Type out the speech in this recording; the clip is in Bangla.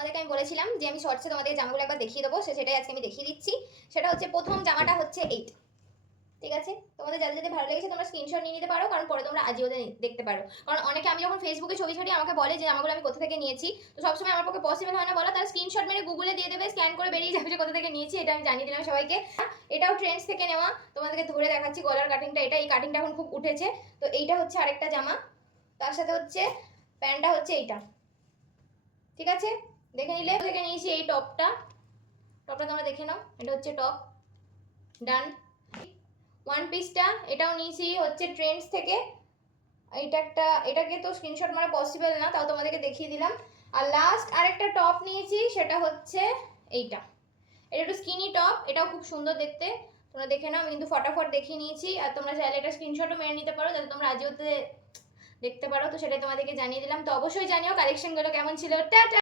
তোমাদেরকে আমি বলেছিলাম যে আমি শর্টসে তোমাদের জামাগুলো একবার দেখিয়ে দেবো, সেটাই আজকে আমি দেখিয়ে দিচ্ছি। সেটা হচ্ছে প্রথম জামাটা হচ্ছে এইটা, ঠিক আছে? তোমাদের যাদের যাদের ভালো লেগেছে তোমরা স্ক্রিনশট নিয়ে নিতে পারো, কারণ পরে তোমরা আজিওতে দেখতে পারো। কারণ অনেকে আমি যখন ফেসবুকে ছবি ছাড়ি আমাকে বলে যে জামাগুলো আমি কোথা থেকে নিয়েছি, তো সবসময় আমার পক্ষে পসিবল হয় না বলা, তার স্ক্রিনশট মেরে গুগলে দিয়ে দেবে, স্ক্যান করে বেরিয়ে যাবে যে কোথা থেকে নিয়েছি। এটা আমি জানিয়ে দিলাম সবাইকে। এটাও ট্রেন্ডস থেকে নেওয়া, তোমাদেরকে ধরে দেখাচ্ছি গলার কাটিংটা। এটা এই কাটিংটা এখন খুব উঠেছে। তো এইটা হচ্ছে আরেকটা জামা, তার সাথে হচ্ছে প্যান্টটা হচ্ছে এইটা, ঠিক আছে? দেখে নিলে থেকে নিয়েছি এই টপটা তোমরা দেখে নাও। এটা হচ্ছে টপ, ডান। ওয়ান পিসটা এটাও নিয়েছি হচ্ছে ট্রেন্ডস থেকে। এটাকে তো স্ক্রিনশট মারা পসিবল না, তাও তোমাদেরকে দেখিয়ে দিলাম। আর লাস্ট আরেকটা টপ নিয়েছি, সেটা হচ্ছে এইটা। এটা একটু স্কিনি টপ, এটাও খুব সুন্দর দেখতে, তোমরা দেখে নাও। আমি কিন্তু ফটাফট দেখিয়ে নিয়েছি, আর তোমরা চাইলে এটা স্ক্রিনশটও মেরে নিতে পারো যাতে তোমরা আজিওতে দেখতে পারো। তো সেটাই তোমাদেরকে জানিয়ে দিলাম। তো অবশ্যই জানিও কালেকশনগুলো কেমন ছিল। টাটা।